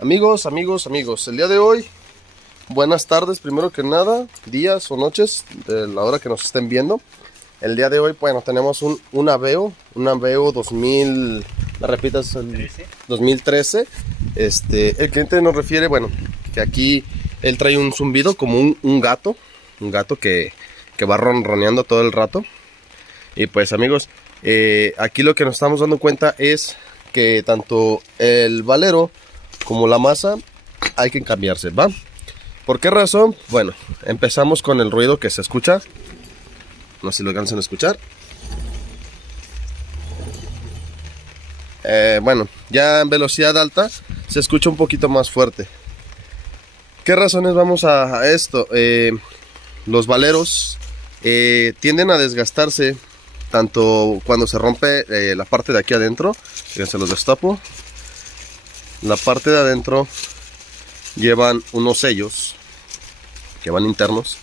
Amigos, el día de hoy, buenas tardes, primero que nada, días o noches, de la hora que nos estén viendo. El día de hoy, bueno, tenemos un Aveo 2000, ¿la repitas? 2013. El cliente nos refiere, bueno, que aquí él trae un zumbido como un gato que va ronroneando todo el rato. Y pues amigos, aquí lo que nos estamos dando cuenta es que tanto el valero como la masa hay que cambiarse, ¿va? ¿Por qué razón? Bueno, empezamos con el ruido que se escucha. No sé si lo alcanzan a escuchar. Bueno, ya en velocidad alta se escucha un poquito más fuerte. ¿Qué razones vamos a esto? Los valeros tienden a desgastarse tanto cuando se rompe la parte de aquí adentro. Fíjense, los destapo. La parte de adentro llevan unos sellos que van internos.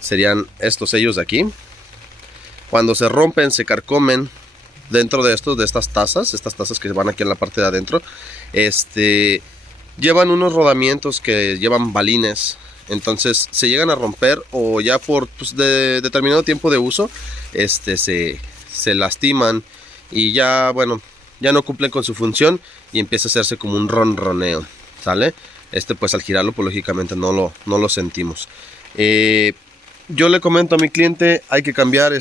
Serían estos sellos de aquí. Cuando se rompen, se carcomen dentro de estas tazas que van aquí en la parte de adentro. Llevan unos rodamientos que llevan balines. Entonces se llegan a romper o ya por de determinado tiempo de uso se lastiman y ya, bueno, ya no cumplen con su función y empieza a hacerse como un ronroneo, ¿sale? Pues al girarlo, pues lógicamente no lo sentimos. Yo le comento a mi cliente, hay que cambiar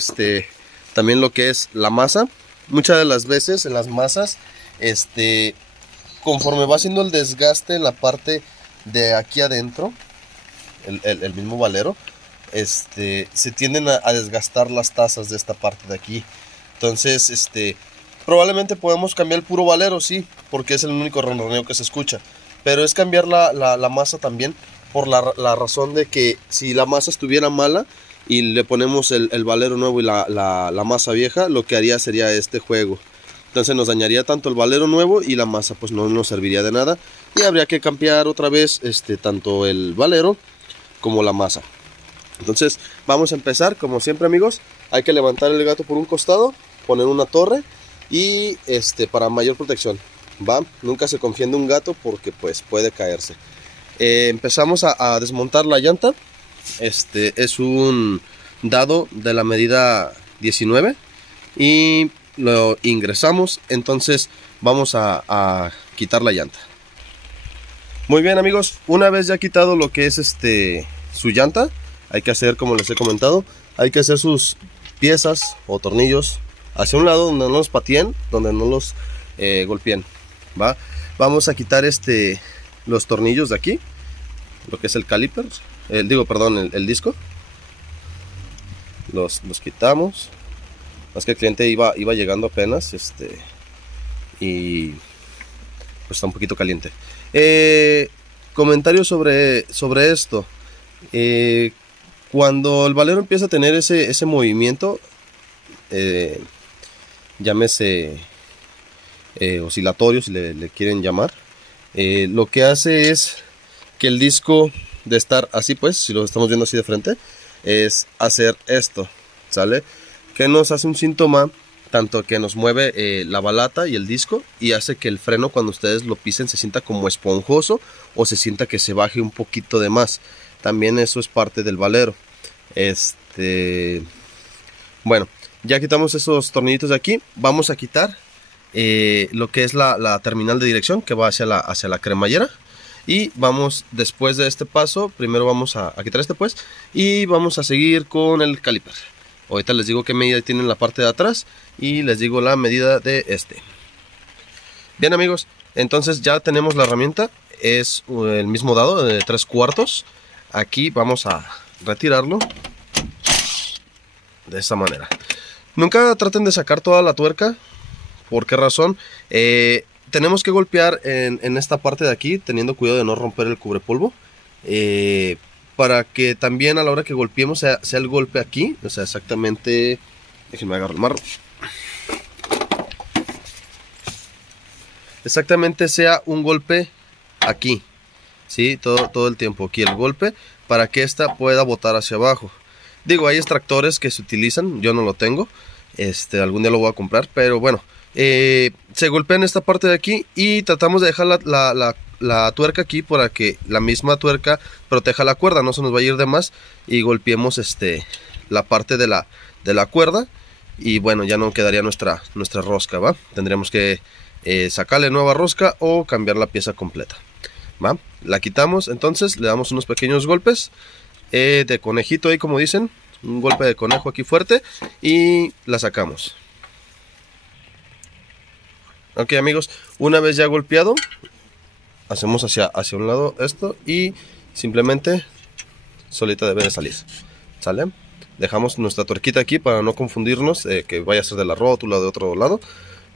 también lo que es la masa. Muchas de las veces en las masas, conforme va haciendo el desgaste en la parte de aquí adentro, el mismo valero, se tienden a desgastar las tazas de esta parte de aquí. Entonces, probablemente podemos cambiar el puro valero, sí, porque es el único ronroneo que se escucha. Pero es cambiar la masa también, por la razón de que si la masa estuviera mala y le ponemos el valero nuevo y la masa vieja, lo que haría sería este juego. Entonces nos dañaría tanto el valero nuevo y la masa pues no nos serviría de nada. Y habría que cambiar otra vez tanto el valero como la masa. Entonces vamos a empezar como siempre, amigos. Hay que levantar el gato por un costado, poner una torre y para mayor protección, ¿va? Nunca se confíen de un gato porque pues puede caerse. Empezamos a desmontar la llanta. Es un dado de la medida 19 y lo ingresamos. Entonces vamos a quitar la llanta. Muy bien, amigos, una vez ya quitado lo que es su llanta, hay que hacer, como les he comentado, hay que hacer sus piezas o tornillos hacia un lado donde no los pateen, donde no los golpeen, ¿va? Vamos a quitar los tornillos de aquí, lo que es el caliper, el disco. Los quitamos. Más que el cliente iba llegando apenas, y pues está un poquito caliente. Comentarios sobre esto. Cuando el valero empieza a tener ese movimiento, llámese oscilatorio, si le quieren llamar, lo que hace es que el disco, de estar así, pues si lo estamos viendo así de frente, es hacer esto, ¿sale? Que nos hace un síntoma tanto que nos mueve la balata y el disco, y hace que el freno, cuando ustedes lo pisen, se sienta como esponjoso o se sienta que se baje un poquito de más. También eso es parte del valero. Bueno, ya quitamos esos tornillitos de aquí. Vamos a quitar lo que es la terminal de dirección que va hacia la cremallera. Y vamos, después de este paso, primero vamos a quitar pues, y vamos a seguir con el caliper. Ahorita les digo qué medida tiene en la parte de atrás y les digo la medida de Bien, amigos, entonces ya tenemos la herramienta. Es el mismo dado de 3/4. Aquí vamos a retirarlo de esta manera. Nunca traten de sacar toda la tuerca. ¿Por qué razón? Tenemos que golpear en esta parte de aquí, teniendo cuidado de no romper el cubrepolvo, para que también a la hora que golpeemos sea el golpe aquí, o sea, exactamente, déjenme agarrar el marro, exactamente sea un golpe aquí, ¿sí? Todo el tiempo aquí el golpe, para que esta pueda botar hacia abajo. Digo, hay extractores que se utilizan, yo no lo tengo, algún día lo voy a comprar, pero bueno, Se golpea en esta parte de aquí y tratamos de dejar la tuerca aquí para que la misma tuerca proteja la cuerda, no se nos va a ir de más y golpeemos la parte de la cuerda y bueno, ya no quedaría nuestra rosca, ¿va? Tendríamos que sacarle nueva rosca o cambiar la pieza completa, ¿va? La quitamos, entonces le damos unos pequeños golpes de conejito ahí, como dicen, un golpe de conejo aquí fuerte y la sacamos. Ok, amigos, una vez ya golpeado, hacemos hacia un lado esto y simplemente solita debe de salir, ¿sale? Dejamos nuestra tuerquita aquí para no confundirnos, que vaya a ser de la rótula o de otro lado,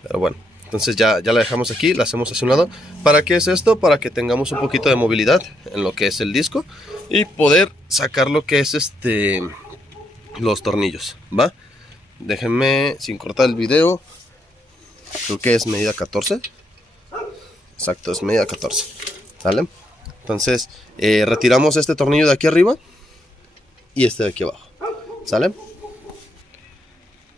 pero bueno, entonces ya la dejamos aquí, la hacemos hacia un lado. ¿Para qué es esto? Para que tengamos un poquito de movilidad en lo que es el disco y poder sacar lo que es los tornillos, ¿va? Déjenme, sin cortar el video, creo que es medida 14. Exacto, es medida 14. ¿Sale? Entonces, retiramos este tornillo de aquí arriba y este de aquí abajo. ¿Sale?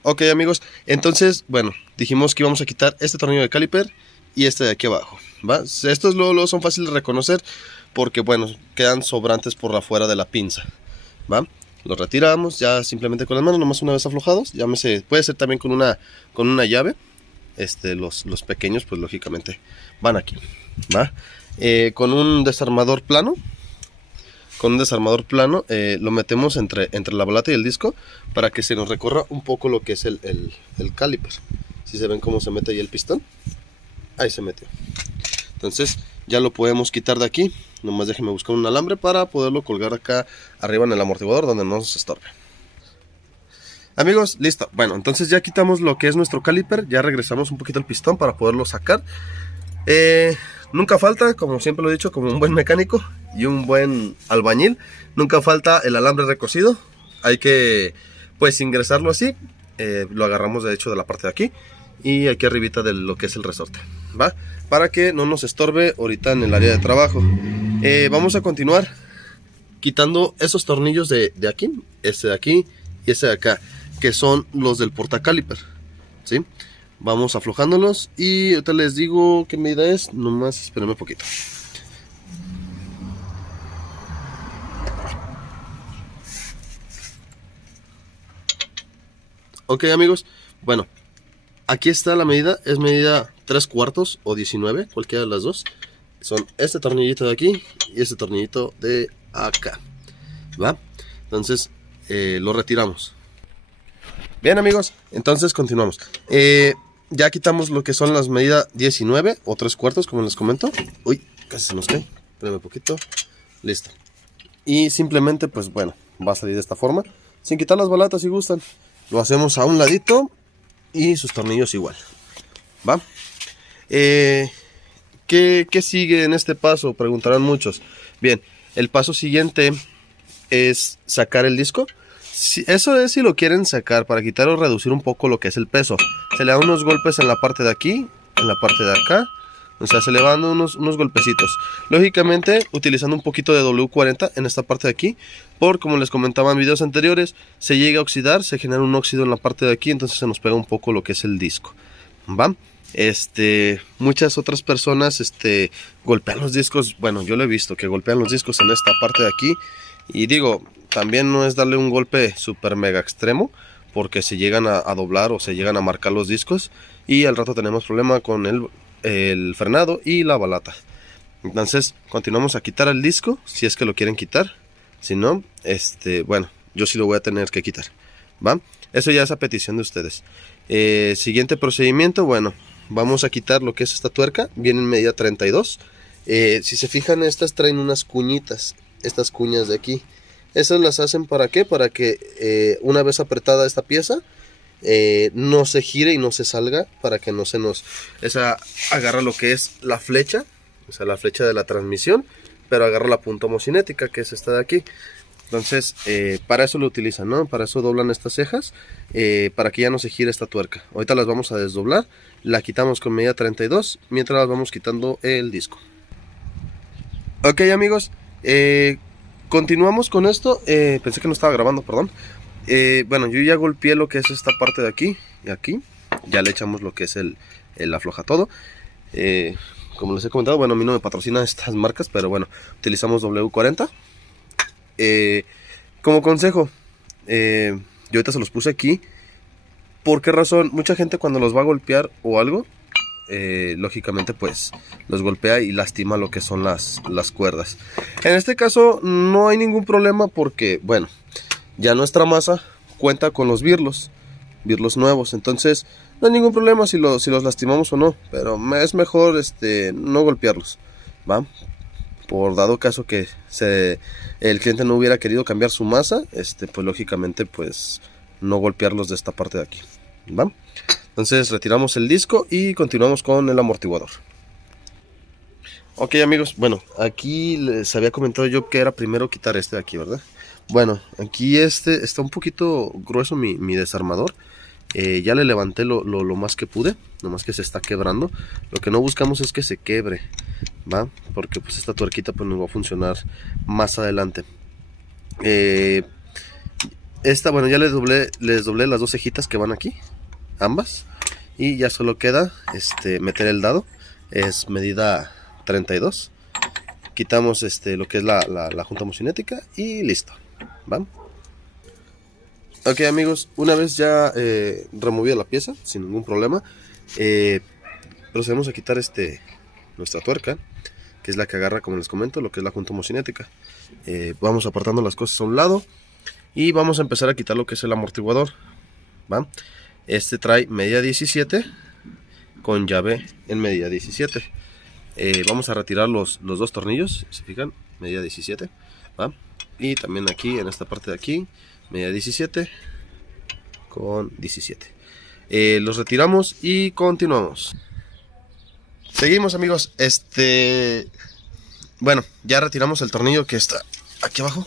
Ok, amigos. Entonces, bueno, dijimos que íbamos a quitar este tornillo de caliper y este de aquí abajo, ¿va? Estos luego son fáciles de reconocer porque, bueno, quedan sobrantes por afuera de la pinza, ¿va? Los retiramos ya simplemente con las manos, nomás una vez aflojados. Llámese, puede ser también con una llave. Los pequeños pues lógicamente van aquí, ¿va? Con un desarmador plano, lo metemos entre la balata y el disco para que se nos recorra un poco lo que es el caliper. Si se ven cómo se mete ahí el pistón, ahí se metió. Entonces ya lo podemos quitar de aquí. Nomás déjenme buscar un alambre para poderlo colgar acá arriba en el amortiguador donde no nos estorbe. Amigos, listo. Bueno, entonces ya quitamos lo que es nuestro caliper. Ya regresamos un poquito el pistón para poderlo sacar. Nunca falta, como siempre lo he dicho, como un buen mecánico y un buen albañil, nunca falta el alambre recocido. Hay que pues ingresarlo así. Lo agarramos de hecho de la parte de aquí y aquí arribita de lo que es el resorte, ¿va? Para que no nos estorbe ahorita en el área de trabajo. Vamos a continuar quitando esos tornillos de aquí, este de aquí y este de acá, que son los del portacaliper, ¿sí? Vamos aflojándolos y ahorita les digo qué medida es, nomás espérenme un poquito. Ok, amigos, bueno, aquí está la medida, es medida 3/4 o 19, cualquiera de las dos. Son este tornillito de aquí y este tornillito de acá, ¿va? Entonces lo retiramos. Bien, amigos, entonces continuamos. Ya quitamos lo que son las medidas 19 o 3/4, como les comento. Uy, casi se nos cae. Espérame un poquito. Listo. Y simplemente, pues bueno, va a salir de esta forma. Sin quitar las balatas si gustan. Lo hacemos a un ladito y sus tornillos igual, ¿va? ¿Qué sigue en este paso? Preguntarán muchos. Bien, el paso siguiente es sacar el disco. Eso es si lo quieren sacar para quitar o reducir un poco lo que es el peso. Se le dan unos golpes en la parte de aquí, en la parte de acá. O sea, se le van unos golpecitos. Lógicamente, utilizando un poquito de W40 en esta parte de aquí. Por, como les comentaba en videos anteriores, se llega a oxidar, se genera un óxido en la parte de aquí. Entonces se nos pega un poco lo que es el disco, ¿va? Muchas otras personas golpean los discos. Bueno, yo lo he visto que golpean los discos en esta parte de aquí. Y digo, también no es darle un golpe super mega extremo, porque se llegan a doblar o se llegan a marcar los discos y al rato tenemos problema con el frenado y la balata. Entonces continuamos a quitar el disco si es que lo quieren quitar. Si no, bueno, yo sí lo voy a tener que quitar, ¿va? Eso ya es a petición de ustedes. Siguiente procedimiento, bueno, vamos a quitar lo que es esta tuerca. Viene en medida 32. Si se fijan, estas traen unas cuñitas, estas cuñas de aquí. Esas las hacen ¿para qué? Para que una vez apretada esta pieza no se gire y no se salga, para que no se nos... Esa agarra lo que es la flecha, o sea, la flecha de la transmisión, pero agarra la punta homocinética, que es esta de aquí. Entonces, para eso lo utilizan, ¿no? Para eso doblan estas cejas, para que ya no se gire esta tuerca. Ahorita las vamos a desdoblar, la quitamos con medida 32, mientras las vamos quitando el disco. Ok, amigos, continuamos con esto. Pensé que no estaba grabando, perdón. Bueno, yo ya golpeé lo que es esta parte de aquí y aquí. ya le echamos lo que es el afloja todo. Como les he comentado, bueno, a mí no me patrocinan estas marcas, pero bueno, utilizamos W40. Como consejo, yo ahorita se los puse aquí. ¿Por qué razón? Mucha gente cuando los va a golpear o algo, lógicamente pues los golpea y lastima lo que son las cuerdas. En este caso no hay ningún problema porque, bueno, ya nuestra masa cuenta con los birlos nuevos, entonces no hay ningún problema si los lastimamos o no, pero es mejor no golpearlos, ¿va? Por dado caso que el cliente no hubiera querido cambiar su masa, pues lógicamente pues no golpearlos de esta parte de aquí, ¿va? Entonces retiramos el disco y continuamos con el amortiguador. Ok amigos, bueno, aquí les había comentado yo que era primero quitar este de aquí, ¿verdad? Bueno, aquí está un poquito grueso mi desarmador. Ya le levanté lo más que pude, nomás que se está quebrando. Lo que no buscamos es que se quebre, ¿va? Porque pues esta tuerquita pues no va a funcionar más adelante. Bueno, ya les doblé las dos cejitas que van aquí, ambas. Y ya solo queda meter el dado, es medida 32. Quitamos lo que es la junta homocinética y listo, ¿va? Ok amigos, una vez ya removida la pieza sin ningún problema, procedemos a quitar nuestra tuerca, que es la que agarra, como les comento, lo que es la junta homocinética. Vamos apartando las cosas a un lado y vamos a empezar a quitar lo que es el amortiguador, ¿va? Trae medida 17 con llave en medida 17. Vamos a retirar los dos tornillos, si se fijan, medida 17, ¿va? Y también aquí, en esta parte de aquí, medida 17 con 17. Los retiramos y continuamos. Seguimos amigos. Bueno, ya retiramos el tornillo que está aquí abajo.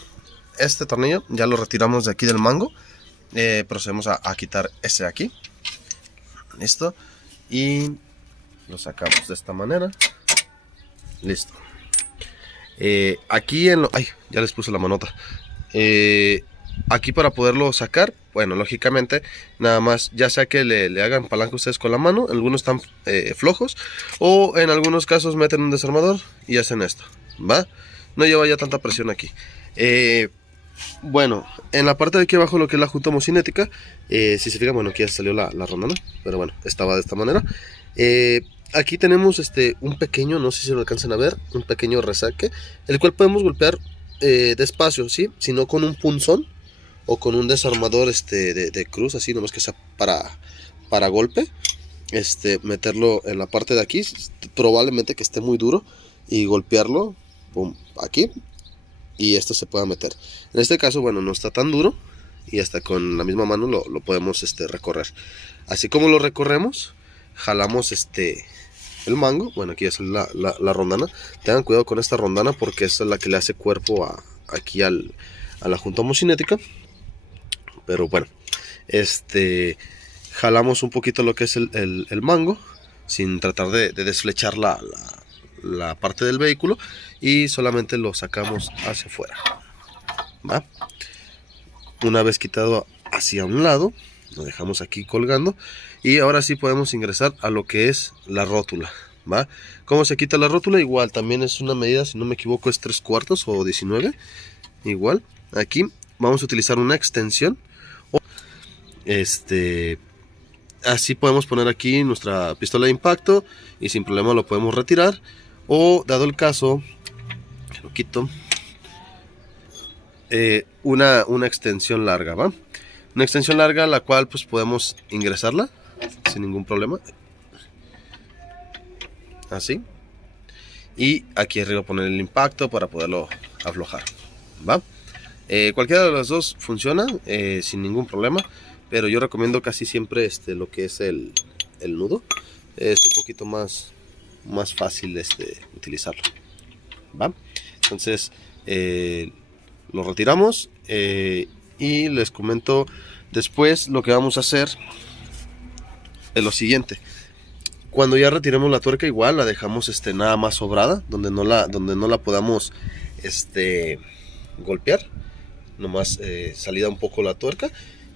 Este tornillo ya lo retiramos de aquí del mango. Procedemos a quitar ese de aquí. Listo. Y lo sacamos de esta manera. Listo. Aquí ay, ya les puse la manota. Aquí para poderlo sacar, bueno, lógicamente, nada más, ya sea que le hagan palanca ustedes con la mano, algunos están flojos, o en algunos casos meten un desarmador y hacen esto, ¿va? No lleva ya tanta presión aquí. Bueno, en la parte de aquí abajo lo que es la junta homocinética, si se fijan, bueno, aquí ya salió la rondana, pero bueno, estaba de esta manera. Aquí tenemos un pequeño, no sé si lo alcanzan a ver, un pequeño resaque, el cual podemos golpear despacio, ¿sí? Si no con un punzón o con un desarmador de cruz, así, nomás que sea para golpe, meterlo en la parte de aquí, probablemente que esté muy duro, y golpearlo, pum, aquí, y esto se pueda meter. En este caso, bueno, no está tan duro, y hasta con la misma mano lo podemos recorrer. Así como lo recorremos, jalamos el mango. Bueno, aquí es la rondana. Tengan cuidado con esta rondana porque esa es la que le hace cuerpo aquí a la junta homocinética. Pero bueno, jalamos un poquito lo que es el mango, sin tratar de desflechar la parte del vehículo, y solamente lo sacamos hacia afuera, ¿va? Una vez quitado hacia un lado, lo dejamos aquí colgando, y ahora sí podemos ingresar a lo que es la rótula, ¿va? ¿Cómo se quita la rótula? Igual, también es una medida, si no me equivoco, es 3/4 o 19. Igual, aquí vamos a utilizar una extensión. Así podemos poner aquí nuestra pistola de impacto y sin problema lo podemos retirar. O, dado el caso, lo quito, una extensión larga, ¿va? Una extensión larga, la cual pues podemos ingresarla sin ningún problema, así, y aquí arriba poner el impacto para poderlo aflojar, ¿va? Cualquiera de las dos funciona sin ningún problema, pero yo recomiendo casi siempre lo que es el nudo. Es un poquito más fácil utilizarlo, ¿va? Entonces lo retiramos y les comento después. Lo que vamos a hacer es lo siguiente: cuando ya retiremos la tuerca, igual la dejamos nada más sobrada, donde no la podamos golpear, nomás salida un poco la tuerca,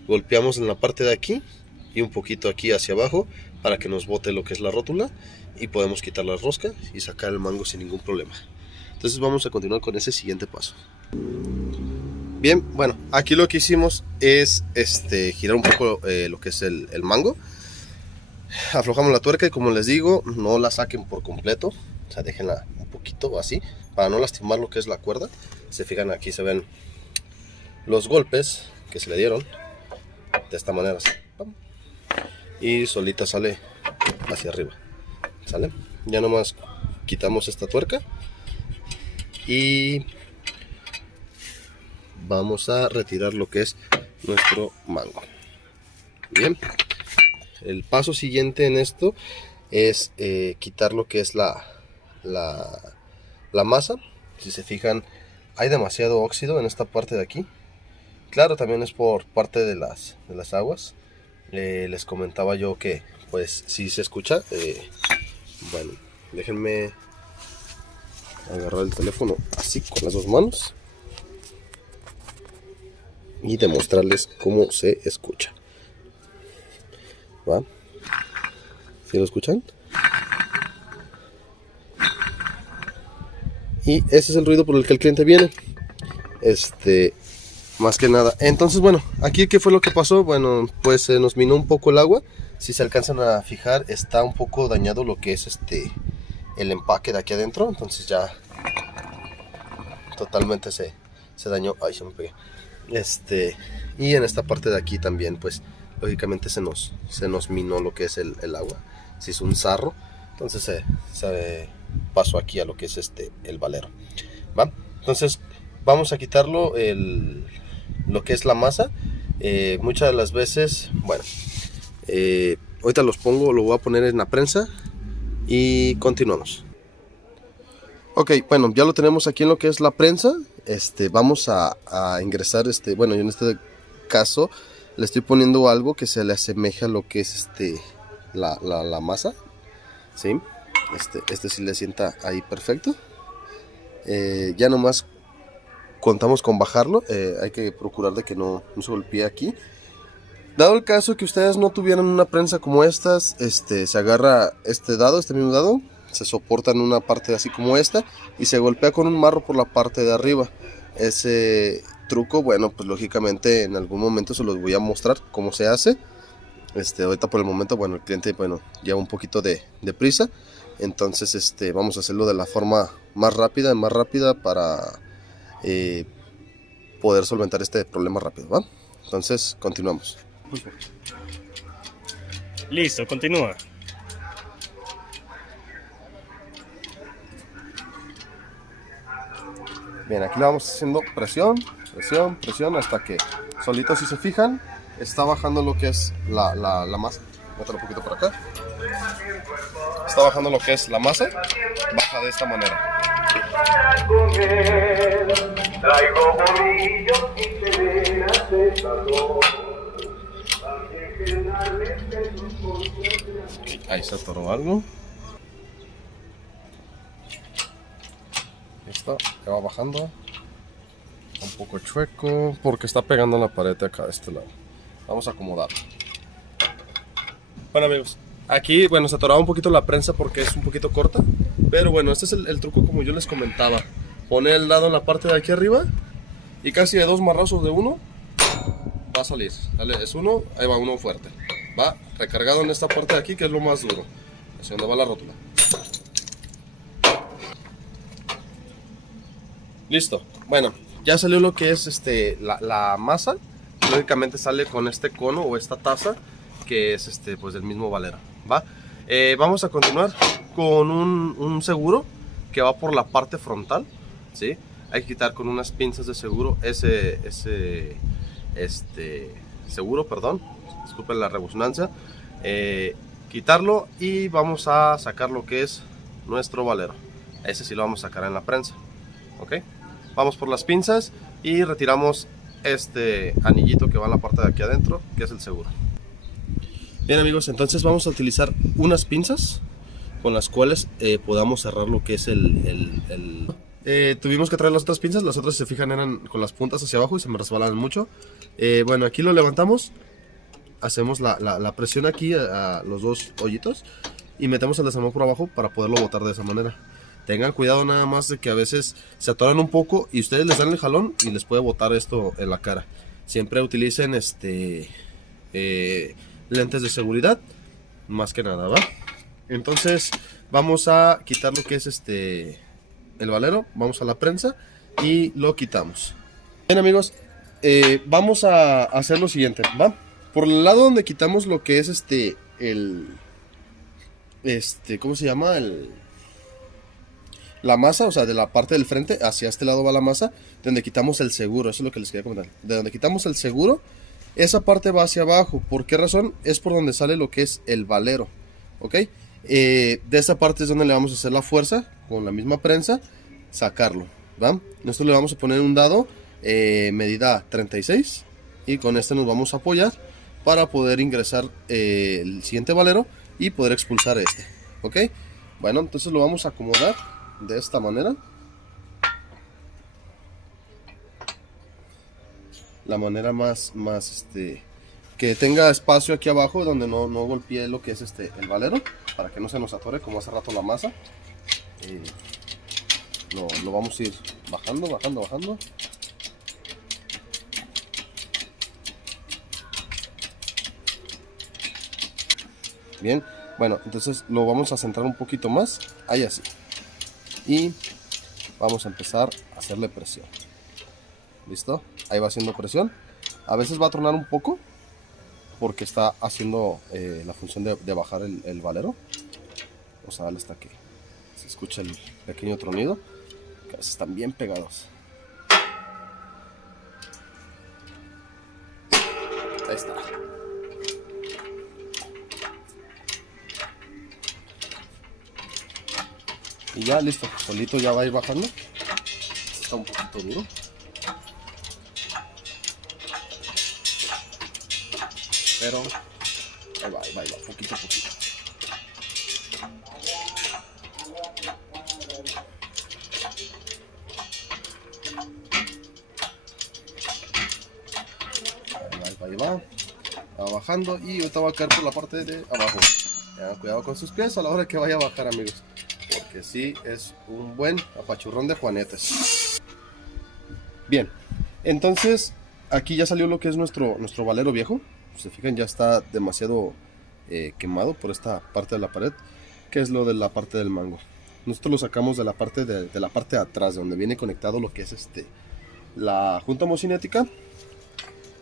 golpeamos en la parte de aquí y un poquito aquí hacia abajo para que nos bote lo que es la rótula y podemos quitar la rosca y sacar el mango sin ningún problema. Entonces vamos a continuar con ese siguiente paso. Bien, bueno, aquí lo que hicimos es girar un poco lo que es el mango. Aflojamos la tuerca y, como les digo, no la saquen por completo, o sea, déjenla un poquito así para no lastimar lo que es la cuerda. Se fijan, aquí se ven los golpes que se le dieron de esta manera, así, ¡pam! Y solita sale hacia arriba, ¿sale? Ya nomás quitamos esta tuerca y vamos a retirar lo que es nuestro mango. Bien, el paso siguiente en esto es quitar lo que es la masa. Si se fijan, hay demasiado óxido en esta parte de aquí. Claro, también es por parte de las aguas. Les comentaba yo que pues si se escucha. Bueno, déjenme agarrar el teléfono así con las dos manos y demostrarles cómo se escucha. ¿Va? ¿Sí lo escuchan? Y ese es el ruido por el que el cliente viene. Más que nada. Entonces, bueno, aquí ¿qué fue lo que pasó? Bueno, pues se nos minó un poco el agua. Si se alcanzan a fijar, está un poco dañado lo que es el empaque de aquí adentro. Entonces ya totalmente se dañó. Ay, se me pegué. Y en esta parte de aquí también, pues lógicamente se nos minó lo que es el agua. Se hizo un sarro. Entonces se pasó aquí a lo que es el valero. ¿Va? Entonces vamos a quitarlo lo que es la masa. Muchas de las veces, bueno, ahorita lo voy a poner en la prensa y continuamos. Ok, bueno, ya lo tenemos aquí en lo que es la prensa. Vamos a ingresar, bueno, yo en este caso le estoy poniendo algo que se le asemeja a lo que es la masa, ¿sí? Sí le sienta ahí perfecto. Ya nomás contamos con bajarlo. Hay que procurar de que no se golpee aquí. Dado el caso que ustedes no tuvieran una prensa como estas, se agarra este mismo dado, se soporta en una parte así como esta y se golpea con un marro por la parte de arriba. Ese truco, bueno, pues lógicamente en algún momento se los voy a mostrar cómo se hace. Ahorita por el momento, bueno, el cliente, bueno, lleva un poquito de prisa. Entonces, vamos a hacerlo de la forma más rápida para poder solventar este problema rápido, ¿va? Entonces, continuamos. Listo, continúa. Bien, aquí le vamos haciendo presión hasta que solito, si se fijan, está bajando lo que es la masa. Mételo un poquito por acá. Está bajando lo que es la masa. Baja de esta manera. Ahí se atoró algo. Esto ya va bajando. Un poco chueco porque está pegando en la pared de acá de este lado. Vamos a acomodarlo. Bueno, amigos, aquí, bueno, se atoraba un poquito la prensa porque es un poquito corta. Pero bueno, este es el truco como yo les comentaba. Poner el dado en la parte de aquí arriba y casi de dos marrazos de uno va a salir. ¿Vale? Es uno, ahí va uno fuerte. Va recargado en esta parte de aquí que es lo más duro. Hacia donde va la rótula. Listo. Bueno, ya salió lo que es la masa. Lógicamente sale con este cono o esta taza que es pues del mismo valero. ¿Va? Vamos a continuar con un seguro que va por la parte frontal, ¿sí? Hay que quitar con unas pinzas de seguro ese seguro, perdón, disculpen la redundancia, quitarlo y vamos a sacar lo que es nuestro valero. Ese sí lo vamos a sacar en la prensa, ¿ok? Vamos por las pinzas y retiramos este anillito que va en la parte de aquí adentro, que es el seguro. Bien, amigos, entonces vamos a utilizar unas pinzas con las cuales podamos cerrar lo que es tuvimos que traer las otras pinzas. Las otras, si se fijan, eran con las puntas hacia abajo y se me resbalaban mucho. Bueno, aquí lo levantamos hacemos la presión aquí a los dos hoyitos y metemos el desarmador por abajo para poderlo botar de esa manera. Tengan cuidado nada más de que a veces se atoran un poco y ustedes les dan el jalón y les puede botar esto en la cara. Siempre utilicen lentes de seguridad, más que nada, ¿va? Entonces vamos a quitar lo que es el valero, vamos a la prensa y lo quitamos. Bien amigos, vamos a hacer lo siguiente, ¿va? Por el lado donde quitamos lo que es ¿cómo se llama? La masa, o sea, de la parte del frente hacia este lado va la masa, donde quitamos el seguro, eso es lo que les quería comentar. De donde quitamos el seguro, esa parte va hacia abajo. ¿Por qué razón? Es por donde sale lo que es el valero, ¿ok? De esta parte es donde le vamos a hacer la fuerza, con la misma prensa, sacarlo, ¿va? Nosotros le vamos a poner un dado, medida 36, y con este nos vamos a apoyar para poder ingresar el siguiente valero y poder expulsar ¿ok? Bueno, entonces lo vamos a acomodar de esta manera. La manera más que tenga espacio aquí abajo donde no golpee lo que es el valero, para que no se nos atore como hace rato la masa. Lo vamos a ir bajando. Bien, bueno, entonces lo vamos a centrar un poquito más, ahí así. Y vamos a empezar a hacerle presión. ¿Listo? Ahí va haciendo presión. A veces va a tronar un poco porque está haciendo la función de bajar el valero. Vamos a darle hasta que se escuche el pequeño tronido, que a veces están bien pegados. Ahí está. Y ya listo, solito ya va a ir bajando. Está un poquito duro. Pero ahí va, poquito a poquito. Ahí va bajando y ahorita va a caer por la parte de abajo. Tengan cuidado con sus pies a la hora que vaya a bajar, amigos, porque sí es un buen apachurrón de juanetes. Bien, entonces aquí ya salió lo que es nuestro valero viejo. Se fijan, ya está demasiado quemado por esta parte de la pared, que es lo de la parte del mango. Nosotros lo sacamos de la parte de la parte de atrás, de donde viene conectado lo que es la junta homocinética.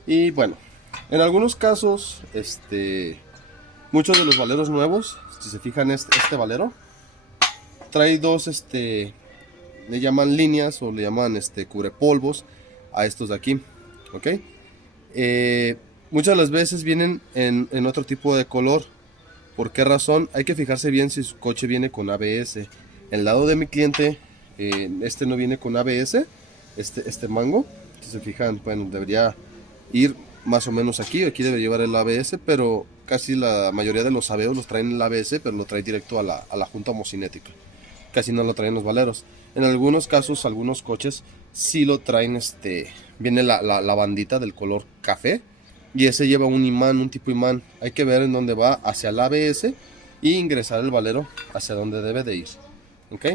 Y bueno, en algunos casos muchos de los valeros nuevos, si se fijan, este valero trae dos le llaman líneas o le llaman cubrepolvos a estos de aquí, ok. Muchas de las veces vienen en otro tipo de color. ¿Por qué razón? Hay que fijarse bien si su coche viene con ABS. En el lado de mi cliente, no viene con ABS, este mango. Si se fijan, bueno, debería ir más o menos aquí debería llevar el ABS, pero casi la mayoría de los Aveos los traen el ABS, pero lo trae directo a la junta homocinética. Casi no lo traen los valeros. En algunos casos, algunos coches sí lo traen, viene la bandita del color café, y ese lleva un imán, un tipo imán. Hay que ver en dónde va hacia el ABS y ingresar el valero hacia donde debe de ir, ¿ok?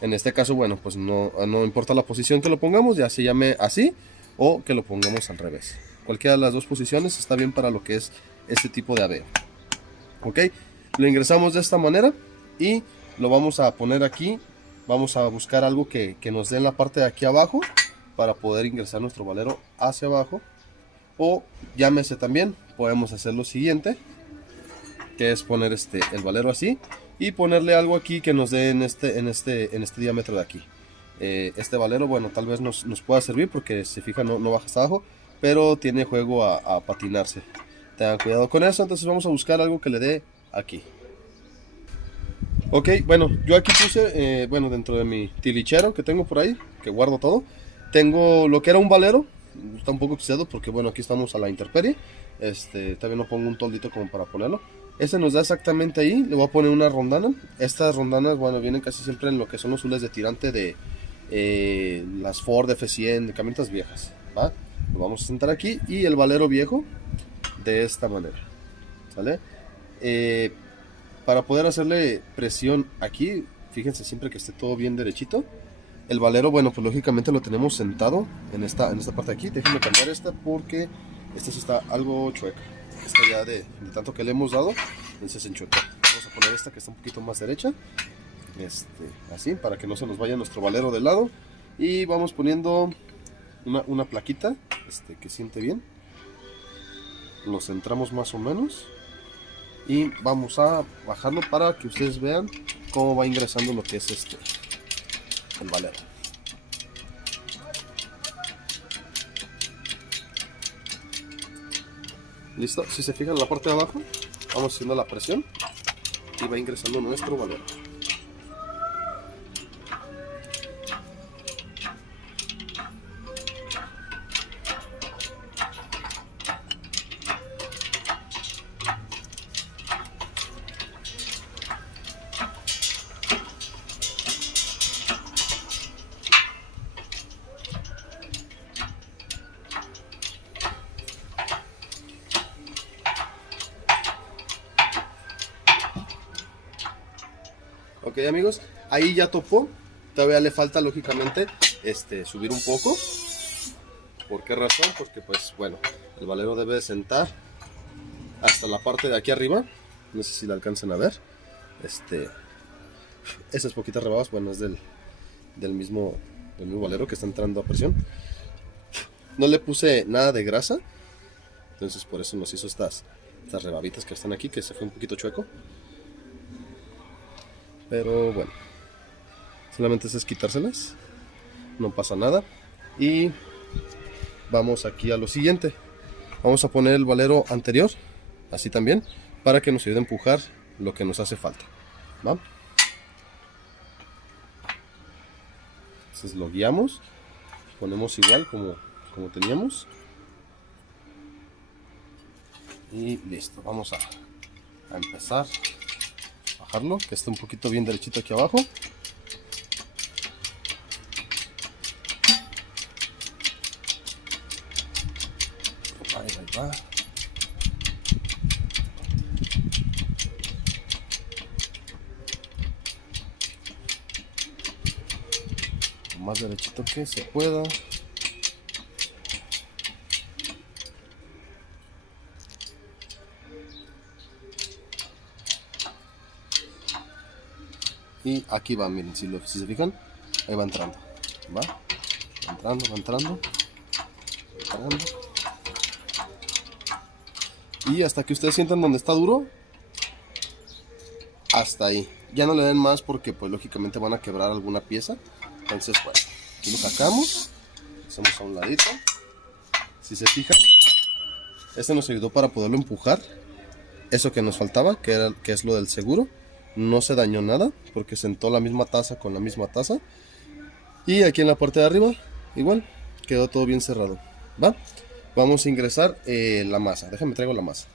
En este caso, bueno, pues no importa la posición que lo pongamos, ya se llame así o que lo pongamos al revés. Cualquiera de las dos posiciones está bien para lo que es este tipo de aveo, ¿ok? Lo ingresamos de esta manera y lo vamos a poner aquí. Vamos a buscar algo que nos dé en la parte de aquí abajo para poder ingresar nuestro valero hacia abajo. O llámese también, podemos hacer lo siguiente, que es poner el valero así y ponerle algo aquí que nos dé en este diámetro de aquí. Este valero, bueno, tal vez nos pueda servir porque se fija no baja hasta abajo, pero tiene juego a patinarse. Tengan cuidado con eso. Entonces vamos a buscar algo que le dé aquí. Ok, bueno, yo aquí puse, bueno, dentro de mi tilichero que tengo por ahí, que guardo todo, tengo lo que era un valero. Está un poco oxidado porque, bueno, aquí estamos a la intemperie. También lo pongo un toldito como para ponerlo. Nos da exactamente ahí. Le voy a poner una rondana. Estas rondanas, bueno, vienen casi siempre en lo que son los zules de tirante de las Ford F100, de camionetas viejas, ¿va? Lo vamos a sentar aquí. Y el valero viejo de esta manera, ¿sale? Para poder hacerle presión aquí, fíjense siempre que esté todo bien derechito. El valero, bueno, pues lógicamente lo tenemos sentado en esta parte de aquí. Déjenme cambiar esta porque esta sí está algo chueca. Esta ya de tanto que le hemos dado, entonces se enchuecó. Vamos a poner esta que está un poquito más derecha. Así, para que no se nos vaya nuestro valero de lado. Y vamos poniendo una plaquita que siente bien. Lo centramos más o menos. Y vamos a bajarlo para que ustedes vean cómo va ingresando lo que es el valero. Listo, si se fijan en la parte de abajo, vamos haciendo la presión y va ingresando nuestro valero. Ok, amigos, ahí ya topó. Todavía le falta lógicamente subir un poco. ¿Por qué razón? Porque pues bueno, el valero debe de sentar hasta la parte de aquí arriba. No sé si la alcanzan a ver. Esas poquitas rebajas, bueno, es del mismo valero que está entrando a presión. No le puse nada de grasa, entonces por eso nos hizo estas rebabitas que están aquí, que se fue un poquito chueco. Pero bueno, solamente es quitárselas, no pasa nada. Y vamos aquí a lo siguiente. Vamos a poner el valero anterior, así también, para que nos ayude a empujar lo que nos hace falta, ¿va? Entonces lo guiamos, ponemos igual como teníamos. Y listo, vamos a empezar. Bajarlo, que esté un poquito bien derechito aquí abajo. Ahí va. Lo más derechito que se pueda. Y aquí va, miren, si se fijan, ahí va entrando, va entrando. Y hasta que ustedes sientan donde está duro, hasta ahí. Ya no le den más porque pues lógicamente van a quebrar alguna pieza. Entonces bueno, aquí lo sacamos, hacemos a un ladito. Si se fijan, nos ayudó para poderlo empujar. Eso que nos faltaba, que es lo del seguro. No se dañó nada porque sentó la misma taza con la misma taza. Y aquí en la parte de arriba igual quedó todo bien cerrado, ¿va? Vamos a ingresar la masa. Déjame traigo la masa.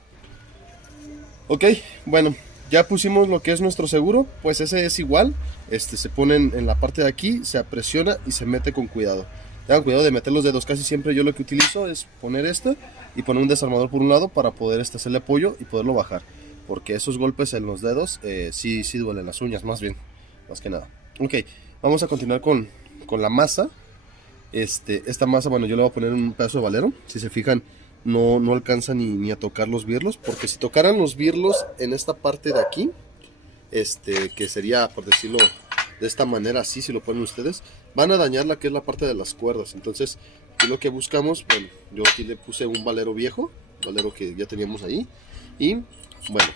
Ok, bueno, ya pusimos lo que es nuestro seguro. Pues ese es igual. Se pone en la parte de aquí, se apresiona y se mete con cuidado. Tengan cuidado de meter los dedos. Casi siempre yo lo que utilizo es poner y poner un desarmador por un lado para poder hacerle apoyo y poderlo bajar. Porque esos golpes en los dedos sí duelen, las uñas más bien, más que nada. Ok, vamos a continuar con la masa. Esta masa, bueno, yo le voy a poner un pedazo de valero. Si se fijan, no alcanza ni a tocar los birlos, porque si tocaran los birlos en esta parte de aquí, que sería, por decirlo de esta manera, así, si lo ponen ustedes, van a dañar la que es la parte de las cuerdas. Entonces, aquí lo que buscamos, bueno, yo aquí le puse un valero viejo, valero que ya teníamos ahí, y bueno,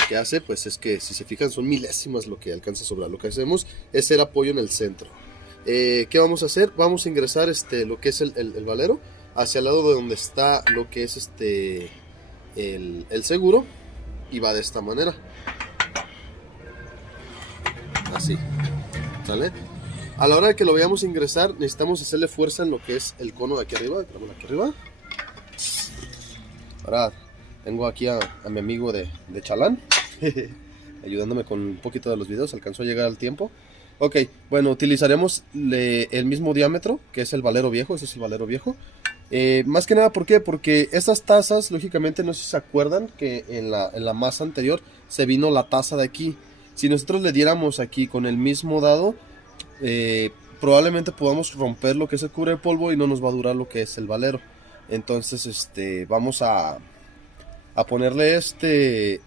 lo que hace pues es que si se fijan son milésimas lo que alcanza a sobrar. Lo que hacemos es hacer apoyo en el centro. ¿Qué vamos a hacer? Vamos a ingresar lo que es el valero hacia el lado de donde está lo que es el seguro, y va de esta manera, así, ¿sale? A la hora de que lo vayamos a ingresar necesitamos hacerle fuerza en lo que es el cono de aquí arriba. Aquí arriba. Ahora tengo aquí a mi amigo de Chalán ayudándome con un poquito de los videos. Alcanzó a llegar al tiempo. Ok, bueno, utilizaremos el mismo diámetro, que es el valero viejo. Ese es el valero viejo. Más que nada, ¿por qué? Porque estas tazas, lógicamente, no sé si se acuerdan que en la masa anterior se vino la taza de aquí. Si nosotros le diéramos aquí con el mismo dado, probablemente podamos romper lo que es el cubre polvo y no nos va a durar lo que es el valero. Entonces, vamos a ponerle este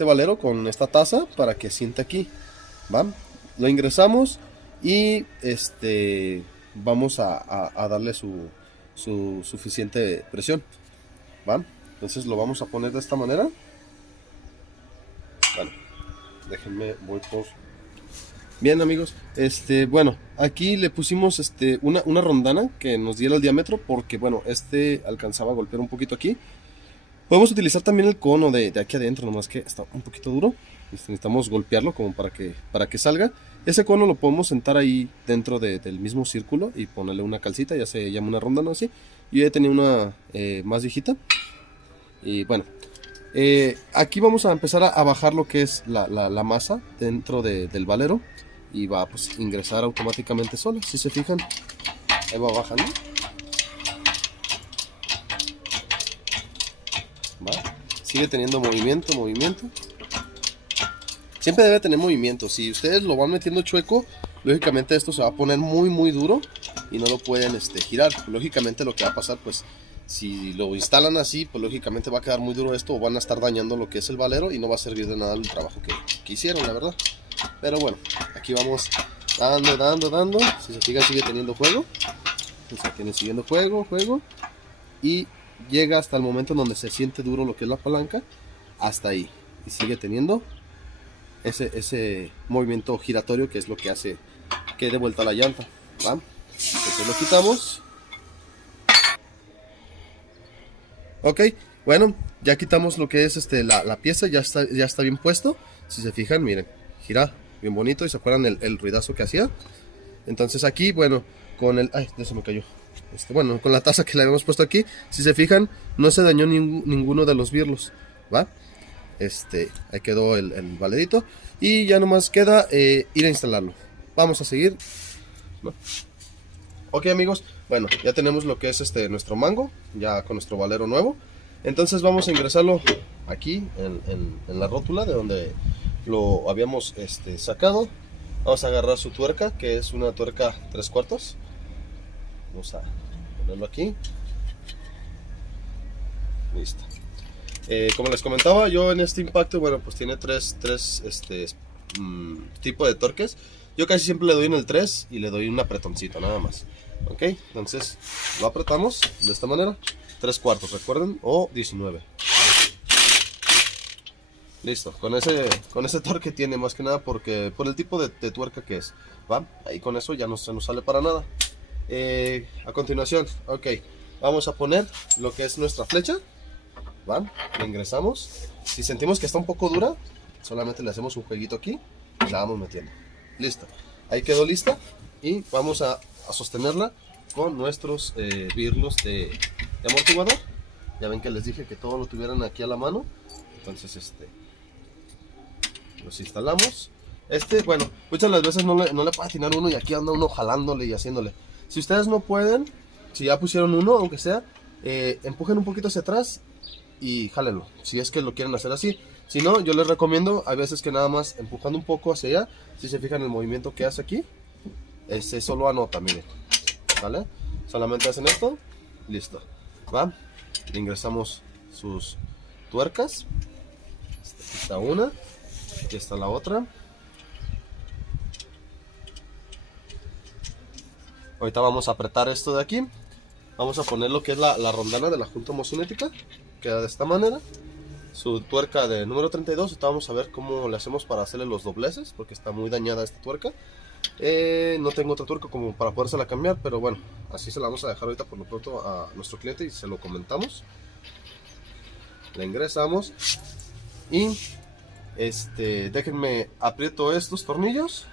valero con esta taza para que siente aquí. ¿Va? Lo ingresamos y vamos a darle su suficiente presión. ¿Va? Entonces lo vamos a poner de esta manera. Bueno, déjenme, voy por... Bien, amigos, bueno, aquí le pusimos una rondana que nos diera el diámetro porque, bueno, alcanzaba a golpear un poquito aquí. Podemos utilizar también el cono de aquí adentro, nomás que está un poquito duro. Necesitamos golpearlo como para que salga. Ese cono lo podemos sentar ahí dentro del mismo círculo y ponerle una calcita, ya se llama una rondana así. Yo ya tenía una más viejita. Y bueno, aquí vamos a empezar a bajar lo que es la masa dentro del valero. Y va pues ingresar automáticamente sola. Si se fijan, ahí va bajando. ¿Va? Sigue teniendo movimiento. Siempre debe tener movimiento. Si ustedes lo van metiendo chueco, lógicamente esto se va a poner muy duro y no lo pueden girar. Lógicamente lo que va a pasar, pues si lo instalan así, pues lógicamente va a quedar muy duro esto o van a estar dañando lo que es el valero y no va a servir de nada el trabajo que hicieron, la verdad. Pero bueno, aquí vamos dando. Si se fijan, sigue teniendo fuego. O sea, tiene siguiendo fuego. Y llega hasta el momento en donde se siente duro lo que es la palanca. Hasta ahí. Y sigue teniendo ese movimiento giratorio que es lo que hace que dé vuelta la llanta. ¿Va? Entonces lo quitamos. Ok, bueno, ya quitamos lo que es la pieza. Ya está bien puesto. Si se fijan, miren, gira bien bonito. Y se acuerdan el ruidazo que hacía. Entonces aquí, bueno, con el... Ay, ya se me cayó. Bueno, con la taza que le habíamos puesto aquí, si se fijan, no se dañó ninguno de los birlos, ¿va? Ahí quedó el valerito. Y ya nomás queda ir a instalarlo. Vamos a seguir. ¿No? Ok, amigos, bueno, ya tenemos lo que es nuestro mango, ya con nuestro valero nuevo. Entonces vamos a ingresarlo aquí en la rótula de donde lo habíamos sacado. Vamos a agarrar su tuerca, que es una tuerca 3/4. Vamos a ponerlo aquí. Listo. Como les comentaba, yo en este impacto, bueno, pues tiene tres tipo de torques. Yo casi siempre le doy en el 3 y le doy un apretoncito, nada más. Ok, entonces lo apretamos de esta manera. 3/4, recuerden, o 19. Listo, con ese torque tiene más que nada porque por el tipo de tuerca que es. ¿Va? Ahí con eso ya no se nos sale para nada. A continuación, ok, vamos a poner lo que es nuestra flecha. ¿Va? La ingresamos. Si sentimos que está un poco dura, solamente le hacemos un jueguito aquí y la vamos metiendo. Listo, ahí quedó lista y vamos a sostenerla con nuestros birlos de amortiguador. Ya ven que les dije que todo lo tuvieran aquí a la mano. Entonces los instalamos. Bueno, muchas de las veces no le puede atinar uno y aquí anda uno jalándole y haciéndole. Si ustedes no pueden, si ya pusieron uno, aunque sea, empujen un poquito hacia atrás y jálenlo, si es que lo quieren hacer así. Si no, yo les recomiendo, hay veces que nada más empujando un poco hacia allá, si se fijan el movimiento que hace aquí, solo anota, miren, ¿vale? Solamente hacen esto, listo, ¿va? Le ingresamos sus tuercas. Aquí está una, aquí está la otra. Ahorita vamos a apretar esto de aquí. Vamos a poner lo que es la rondana de la junta homocinética. Queda de esta manera. Su tuerca de número 32. Ahorita vamos a ver cómo le hacemos para hacerle los dobleces, porque está muy dañada esta tuerca. No tengo otra tuerca como para podérsela cambiar, pero bueno, así se la vamos a dejar ahorita por lo pronto a nuestro cliente y se lo comentamos. La ingresamos y déjenme aprieto estos tornillos.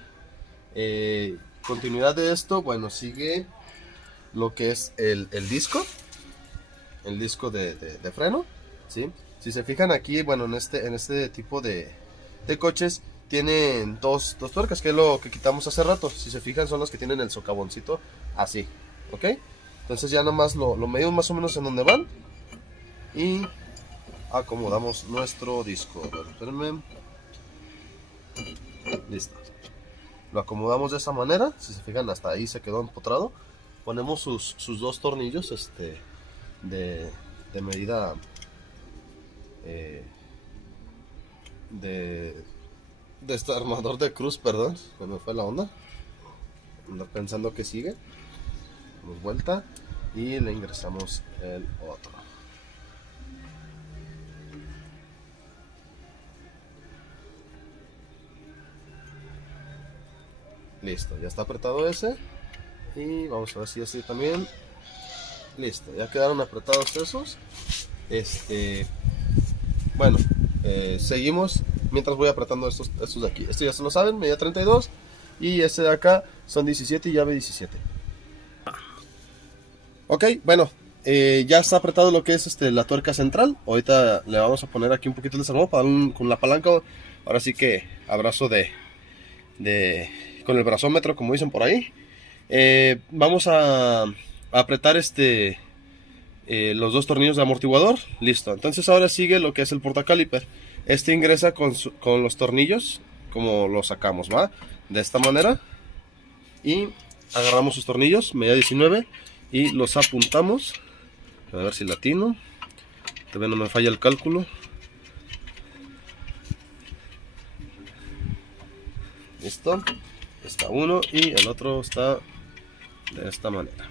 Continuidad de esto, bueno, sigue lo que es el disco de freno, ¿sí? Si se fijan aquí, bueno, en este tipo de coches tienen dos tuercas, que es lo que quitamos hace rato. Si se fijan, son los que tienen el socavoncito así, ¿ok? Entonces ya nada más lo medimos más o menos en donde van y acomodamos nuestro disco. A ver, espérenme. Listo. Lo acomodamos de esa manera. Si se fijan, hasta ahí se quedó empotrado. Ponemos sus dos tornillos de medida de este armador de cruz, perdón, se me fue la onda. Ando pensando que sigue. Damos vuelta y le ingresamos el otro. Listo, ya está apretado ese. Y vamos a ver si así también. Listo, ya quedaron apretados esos. Bueno, seguimos mientras voy apretando estos de aquí. Este ya se lo saben, medida 32. Y este de acá son 17 y llave 17. Ok, bueno, ya está apretado lo que es la tuerca central. Ahorita le vamos a poner aquí un poquito de desarmado con la palanca. Ahora sí que abrazo con el brazómetro, como dicen por ahí. Vamos a apretar los dos tornillos de amortiguador. Listo, entonces ahora sigue lo que es el portacaliper. Ingresa con los tornillos, como lo sacamos, ¿va? De esta manera. Y agarramos sus tornillos, medida 19, y los apuntamos. A ver si latino. Todavía no me falla el cálculo. Listo. Está uno y el otro está de esta manera.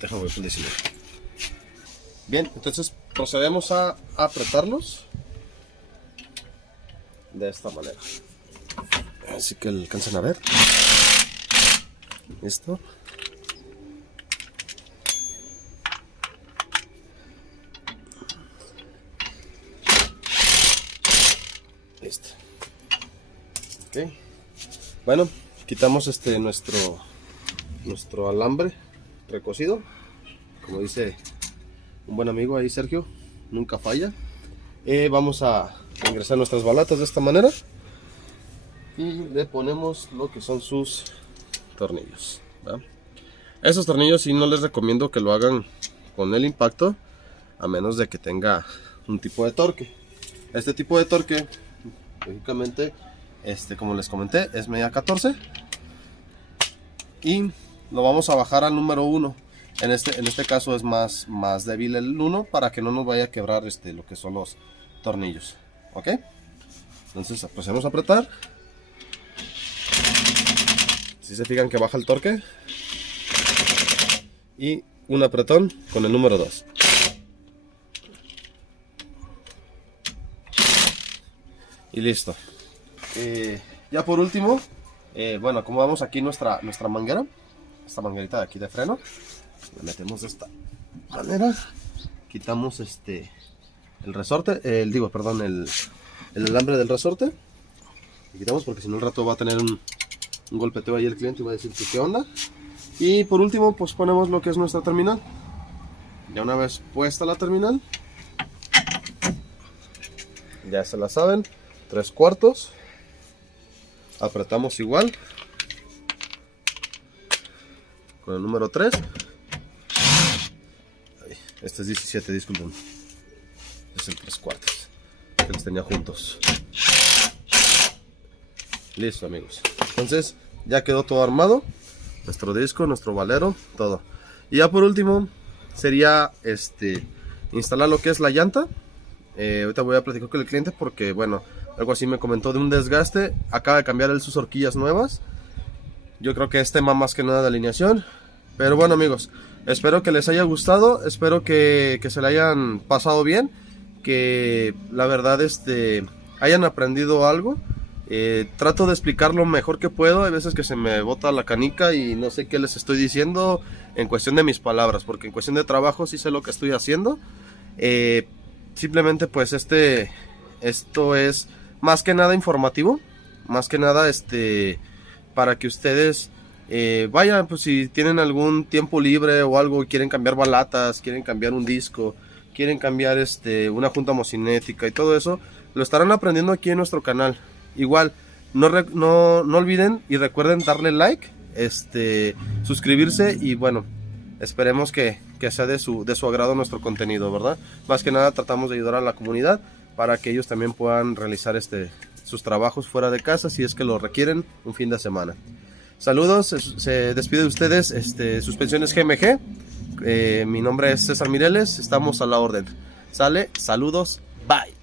Déjame ver el 19. Bien, entonces procedemos a apretarlos de esta manera. Así que alcanzan a ver. Listo. Listo. Ok. Bueno, quitamos nuestro alambre recocido. Como dice un buen amigo ahí, Sergio, nunca falla. Vamos a ingresar nuestras balatas de esta manera y le ponemos lo que son sus tornillos, ¿va? Esos tornillos sí no les recomiendo que lo hagan con el impacto, a menos de que tenga un tipo de torque. Este tipo de torque, lógicamente, como les comenté, es medida 14 y lo vamos a bajar al número 1. En este caso es más débil el 1 para que no nos vaya a quebrar lo que son los tornillos. Ok, entonces empecemos a apretar. Si se fijan que baja el torque, y un apretón con el número 2. Y listo. Ya por último, bueno, acomodamos aquí nuestra manguera, esta manguerita de aquí de freno. La metemos de esta manera, quitamos el resorte, el alambre del resorte, lo quitamos porque si no al rato va a tener un golpeteo ahí el cliente y va a decir que qué onda. Y por último pues ponemos lo que es nuestra terminal. Ya una vez puesta la terminal, ya se la saben, 3/4, apretamos igual con el número 3. Este es 17, disculpen. Es el 3/4 que los tenía juntos. Listo, amigos. Entonces ya quedó todo armado. Nuestro disco, nuestro valero, todo. Y ya por último sería instalar lo que es la llanta. Ahorita voy a platicar con el cliente porque, bueno, algo así me comentó de un desgaste. Acaba de cambiar sus horquillas nuevas. Yo creo que es tema más que nada de alineación. Pero bueno, amigos, espero que les haya gustado, espero que se la hayan pasado bien, que la verdad hayan aprendido algo. Trato de explicar lo mejor que puedo, hay veces que se me bota la canica y no sé qué les estoy diciendo en cuestión de mis palabras, porque en cuestión de trabajo sí sé lo que estoy haciendo. Simplemente pues esto es más que nada informativo, más que nada para que ustedes vayan, pues si tienen algún tiempo libre o algo, quieren cambiar balatas, quieren cambiar un disco, quieren cambiar una junta homocinética y todo eso, lo estarán aprendiendo aquí en nuestro canal. Igual, no olviden y recuerden darle like, suscribirse y bueno, esperemos que sea de su agrado nuestro contenido, ¿verdad? Más que nada tratamos de ayudar a la comunidad para que ellos también puedan realizar sus trabajos fuera de casa si es que lo requieren un fin de semana. Saludos, se despide de ustedes Suspensiones GMG. Mi nombre es César Mireles, estamos a la orden. Sale, saludos, bye.